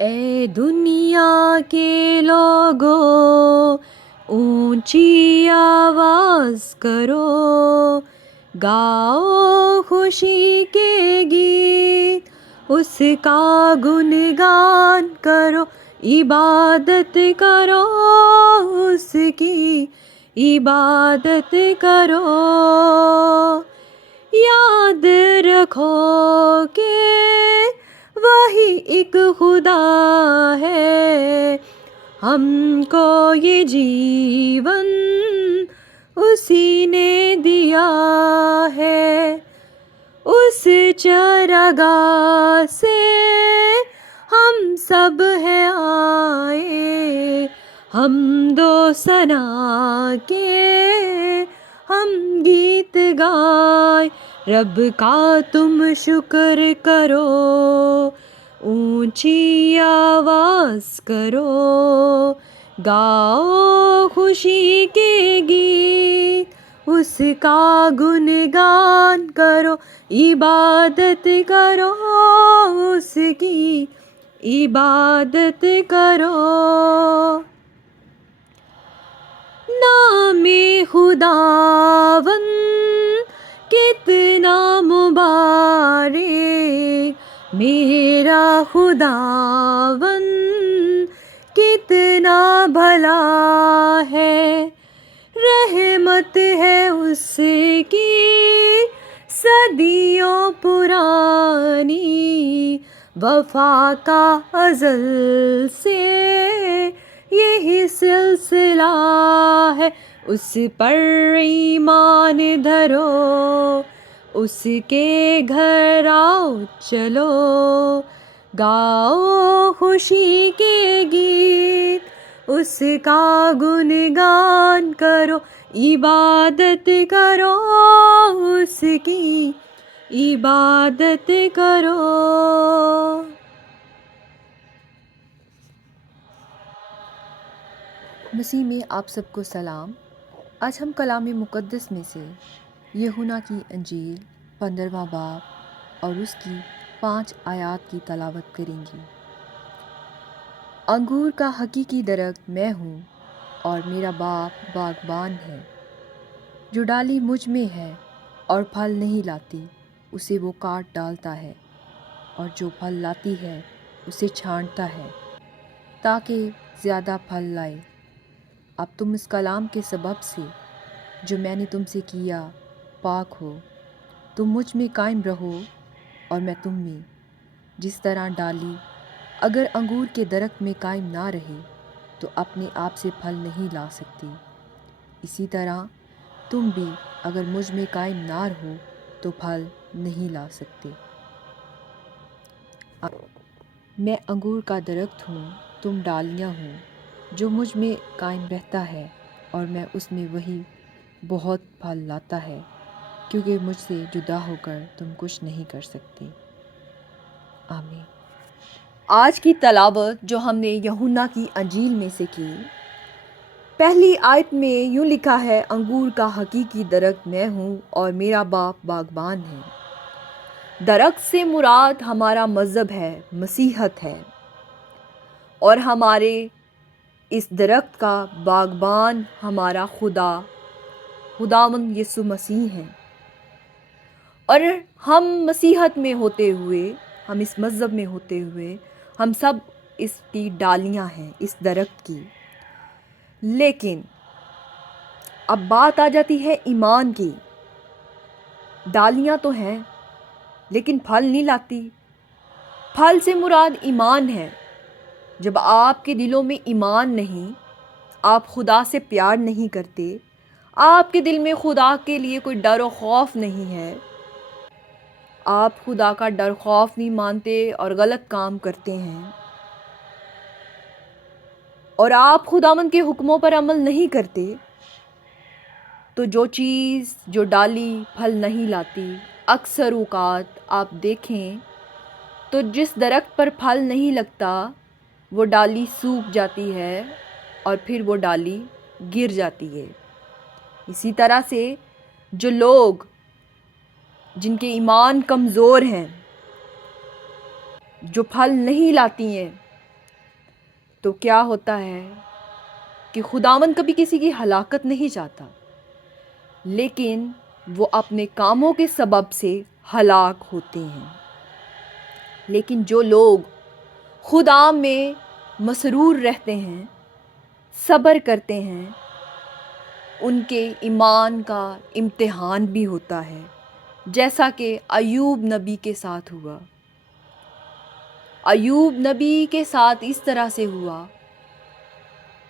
اے دنیا کے لوگوں اونچی آواز کرو، گاؤ خوشی کے گیت، اس کا گنگان کرو، عبادت کرو اس کی، عبادت کرو۔ یاد رکھو کہ وہی ایک خدا ہے، ہم کو یہ جیون اسی نے دیا ہے، اس چراگاہ سے ہم سب ہیں آئے، حمد و ثنا کے ہم گیت گائے، رب کا تم شکر کرو، اونچی آواز کرو، گاؤ خوشی کے گیت، اس کا گنگان کرو، عبادت کرو اس کی، عبادت کرو۔ نام خداوند کتنا مبارک، میرا خداوند کتنا بھلا ہے، رحمت ہے اس کی صدیوں پرانی، وفا کا ازل سے یہی سلسلہ ہے، اس پر ایمان دھرو، اس کے گھر آؤ چلو، گاؤ خوشی کے گیت، اس کا گنگان کرو، عبادت کرو اس کی، عبادت کرو۔ مسیح میں آپ سب کو سلام۔ آج ہم کلام مقدس میں سے یوحنا کی انجیل 15واں باب اور اس کی 5 آیات کی تلاوت کریں گے۔ انگور کا حقیقی درخت میں ہوں اور میرا باپ باغبان ہے، جو ڈالی مجھ میں ہے اور پھل نہیں لاتی اسے وہ کاٹ ڈالتا ہے، اور جو پھل لاتی ہے اسے چھانٹتا ہے تاکہ زیادہ پھل لائے۔ اب تم اس کلام کے سبب سے جو میں نے تم سے کیا پاک ہو، تم مجھ میں قائم رہو اور میں تم میں۔ جس طرح ڈالی اگر انگور کے درخت میں قائم نہ رہے تو اپنے آپ سے پھل نہیں لا سکتی، اسی طرح تم بھی اگر مجھ میں قائم نہ رہو تو پھل نہیں لا سکتے۔ میں انگور کا درخت ہوں، تم ڈالیاں ہو، جو مجھ میں قائم رہتا ہے اور میں اس میں، وہی بہت پھل لاتا ہے، کیونکہ مجھ سے جدا ہو کر تم کچھ نہیں کر سکتے۔ آمین۔ آج کی تلاوت جو ہم نے یوحنا کی انجیل میں سے کی، پہلی آیت میں یوں لکھا ہے، انگور کا حقیقی درخت میں ہوں اور میرا باپ باغبان ہے۔ درخت سے مراد ہمارا مذہب ہے، مسیحیت ہے، اور ہمارے اس درخت کا باغبان ہمارا خداوند یسوع مسیح ہے، اور ہم مسیحیت میں ہوتے ہوئے، ہم اس مذہب میں ہوتے ہوئے، ہم سب اس کی ڈالیاں ہیں، اس درخت کی۔ لیکن اب بات آ جاتی ہے ایمان کی۔ ڈالیاں تو ہیں لیکن پھل نہیں لاتی۔ پھل سے مراد ایمان ہے۔ جب آپ کے دلوں میں ایمان نہیں، آپ خدا سے پیار نہیں کرتے، آپ کے دل میں خدا کے لیے کوئی ڈر و خوف نہیں ہے، آپ خدا کا ڈر خوف نہیں مانتے اور غلط کام کرتے ہیں، اور آپ خداوند کے حکموں پر عمل نہیں کرتے، تو جو چیز، جو ڈالی پھل نہیں لاتی، اکثر اوقات آپ دیکھیں تو جس درخت پر پھل نہیں لگتا وہ ڈالی سوکھ جاتی ہے اور پھر وہ ڈالی گر جاتی ہے۔ اسی طرح سے جو لوگ جن کے ایمان کمزور ہیں، جو پھل نہیں لاتی ہیں، تو کیا ہوتا ہے کہ خداوند کبھی کسی کی ہلاکت نہیں چاہتا، لیکن وہ اپنے کاموں کے سبب سے ہلاک ہوتے ہیں۔ لیکن جو لوگ خدا میں مسرور رہتے ہیں، صبر کرتے ہیں، ان کے ایمان کا امتحان بھی ہوتا ہے، جیسا کہ ایوب نبی کے ساتھ ہوا۔ ایوب نبی کے ساتھ اس طرح سے ہوا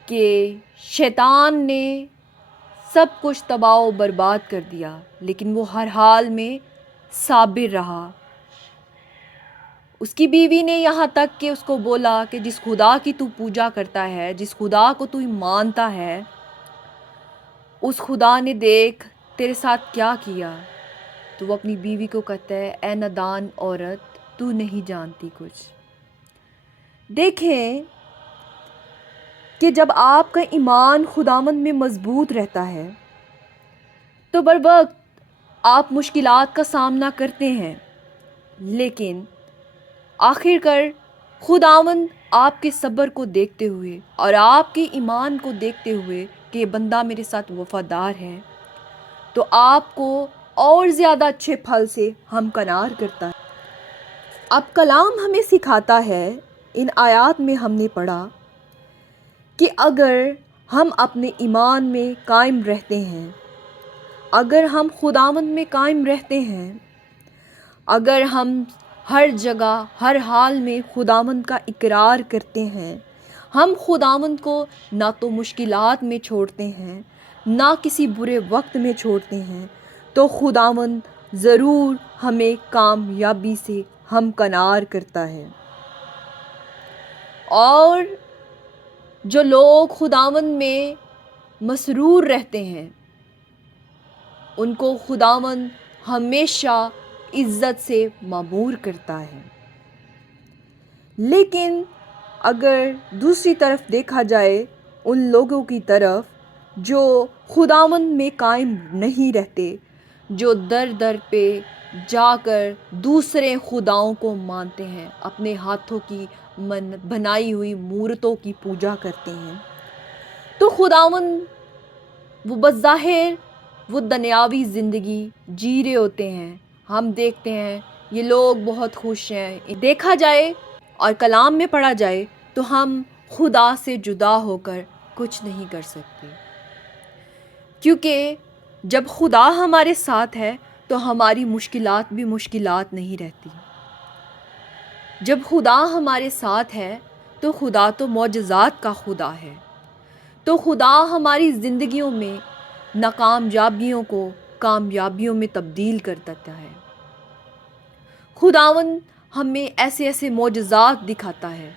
کہ شیطان نے سب کچھ تباہ و برباد کر دیا، لیکن وہ ہر حال میں صابر رہا۔ اس کی بیوی نے یہاں تک کہ اس کو بولا کہ جس خدا کی تو پوجا کرتا ہے، جس خدا کو تو مانتا ہے، اس خدا نے دیکھ تیرے ساتھ کیا کیا۔ تو وہ اپنی بیوی کو کہتا ہے، اے نادان عورت، تو نہیں جانتی کچھ۔ دیکھیں کہ جب آپ کا ایمان خداوند میں مضبوط رہتا ہے تو بر وقت آپ مشکلات کا سامنا کرتے ہیں، لیکن آخر کار خداوند آپ کے صبر کو دیکھتے ہوئے اور آپ کے ایمان کو دیکھتے ہوئے کہ یہ بندہ میرے ساتھ وفادار ہے، تو آپ کو اور زیادہ اچھے پھل سے ہمکنار کرتا ہے۔ اب کلام ہمیں سکھاتا ہے، ان آیات میں ہم نے پڑھا کہ اگر ہم اپنے ایمان میں قائم رہتے ہیں، اگر ہم خداوند میں قائم رہتے ہیں، اگر ہم ہر جگہ ہر حال میں خداوند کا اقرار کرتے ہیں، ہم خداوند کو نہ تو مشکلات میں چھوڑتے ہیں، نہ کسی برے وقت میں چھوڑتے ہیں، تو خداوند ضرور ہمیں کامیابی سے ہمکنار کرتا ہے۔ اور جو لوگ خداوند میں مسرور رہتے ہیں، ان کو خداوند ہمیشہ عزت سے معمور کرتا ہے۔ لیکن اگر دوسری طرف دیکھا جائے ان لوگوں کی طرف جو خداوند میں قائم نہیں رہتے، جو در در پہ جا کر دوسرے خداؤں کو مانتے ہیں، اپنے ہاتھوں کی بنائی ہوئی مورتوں کی پوجا کرتے ہیں، تو خداوند وہ بظاہر وہ دنیاوی زندگی جی رہے ہوتے ہیں۔ ہم دیکھتے ہیں یہ لوگ بہت خوش ہیں، دیکھا جائے اور کلام میں پڑھا جائے تو ہم خدا سے جدا ہو کر کچھ نہیں کر سکتے، کیونکہ جب خدا ہمارے ساتھ ہے تو ہماری مشکلات بھی مشکلات نہیں رہتی۔ جب خدا ہمارے ساتھ ہے تو خدا تو معجزات کا خدا ہے، تو خدا ہماری زندگیوں میں ناکامیابیوں کو کامیابیوں میں تبدیل کر دیتا ہے۔ خداوند ہمیں ایسے ایسے معجزات دکھاتا ہے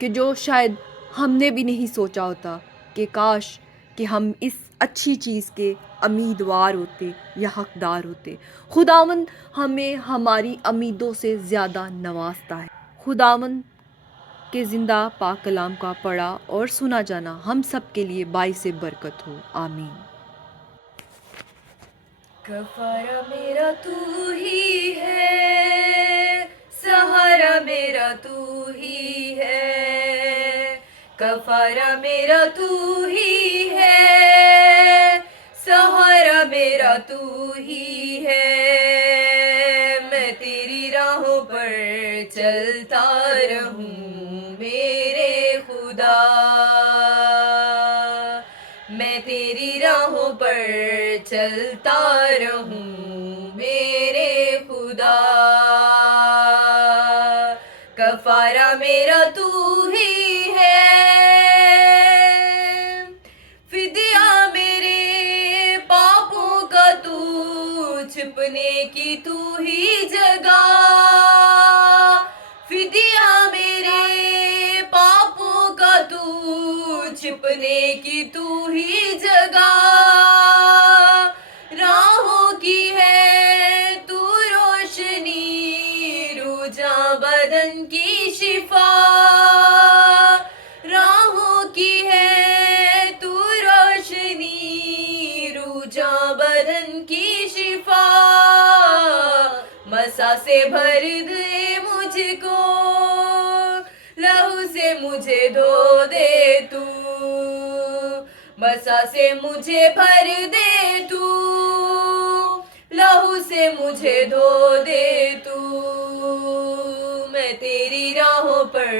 کہ جو شاید ہم نے بھی نہیں سوچا ہوتا کہ کاش کہ ہم اس اچھی چیز کے امیدوار ہوتے یا حقدار ہوتے۔ خداوند ہمیں ہماری امیدوں سے زیادہ نوازتا ہے۔ خداوند کے زندہ پاک کلام کا پڑھا اور سنا جانا ہم سب کے لیے باعث برکت ہو، آمین۔ کفارہ میرا تو ہی ہے، سہارا میرا تو ہی ہے، کفارہ میرا تو ہی ہے، سہارا میرا تو ہی ہے، میں تیری راہوں پر چلتا رہوں میرے خدا، میں تیری راہوں پر چلتا رہوں میرے خدا، کفارہ میرا تو ہی ہے، فدیہ میرے پاپوں کا تو، چھپنے کی تو ہی جگہ، فدیہ میرے پاپوں کا تو، چھپنے کی تو ہی جگہ، راہوں کی ہے تو روشنی، روجاں بدن کی شفا، راہوں کی ہے تو روشنی، روجاں بدن کی شفا، مسا سے بھر دے مجھ کو، لہو سے مجھے دھو دے تو، مسا سے مجھے بھر دے تو، لہو سے مجھے دھو دے تو، میں تیری راہوں پر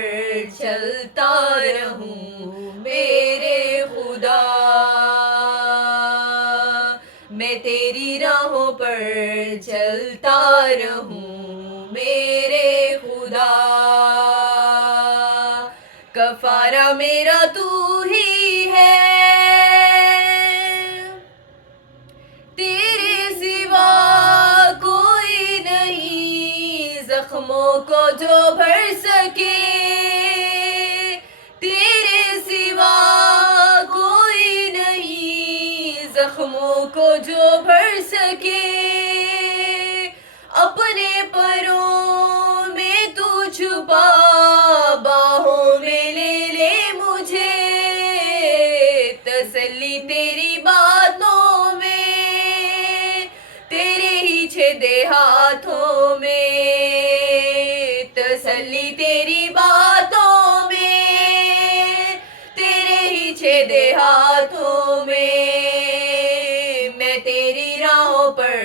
چلتا رہوں میرے خدا، میں تیری راہوں پر چلتا رہوں میرے خدا، کفارہ میرا تو ہی ہے، تیرے سوا کوئی نہیں، زخموں کو جو بھر سکے، تیرے سوا کوئی نہیں، زخموں کو جو بھر سکے، اپنے پروں میں تو چھپا، باہوں میں لے لے مجھے، تسلی تیری باتوں میں، تیرے ہی چھیدے ہاتھوں میں، تسلی تیری باتوں میں، تیرے ہی چھیدے ہاتھوں میں، میں تیری راہوں پر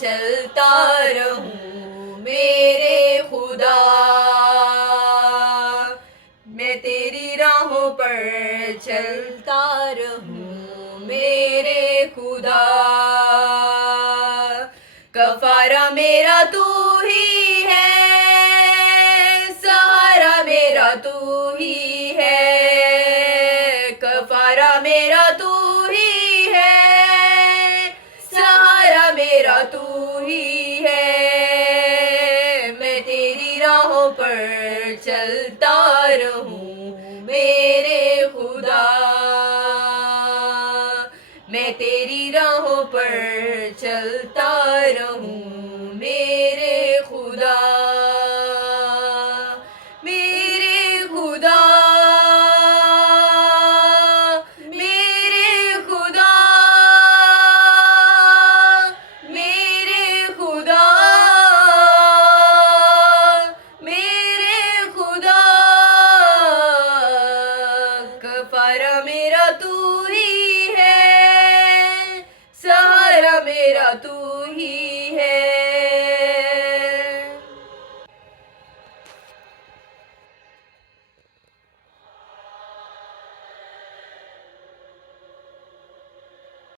چلتا رہوں میرے خدا، میں تیری راہوں پر چلتا رہوں میرے خدا، کفارہ میرا تو ہی ہے، سہارا میرا تو ہی ہے، کفارہ میرا تو ہی ہے، سہارا میرا تو ہی ہے، میں تیری راہوں پر چلتا رہوں میرے خدا، میں تیری راہوں پر چلتا رہوں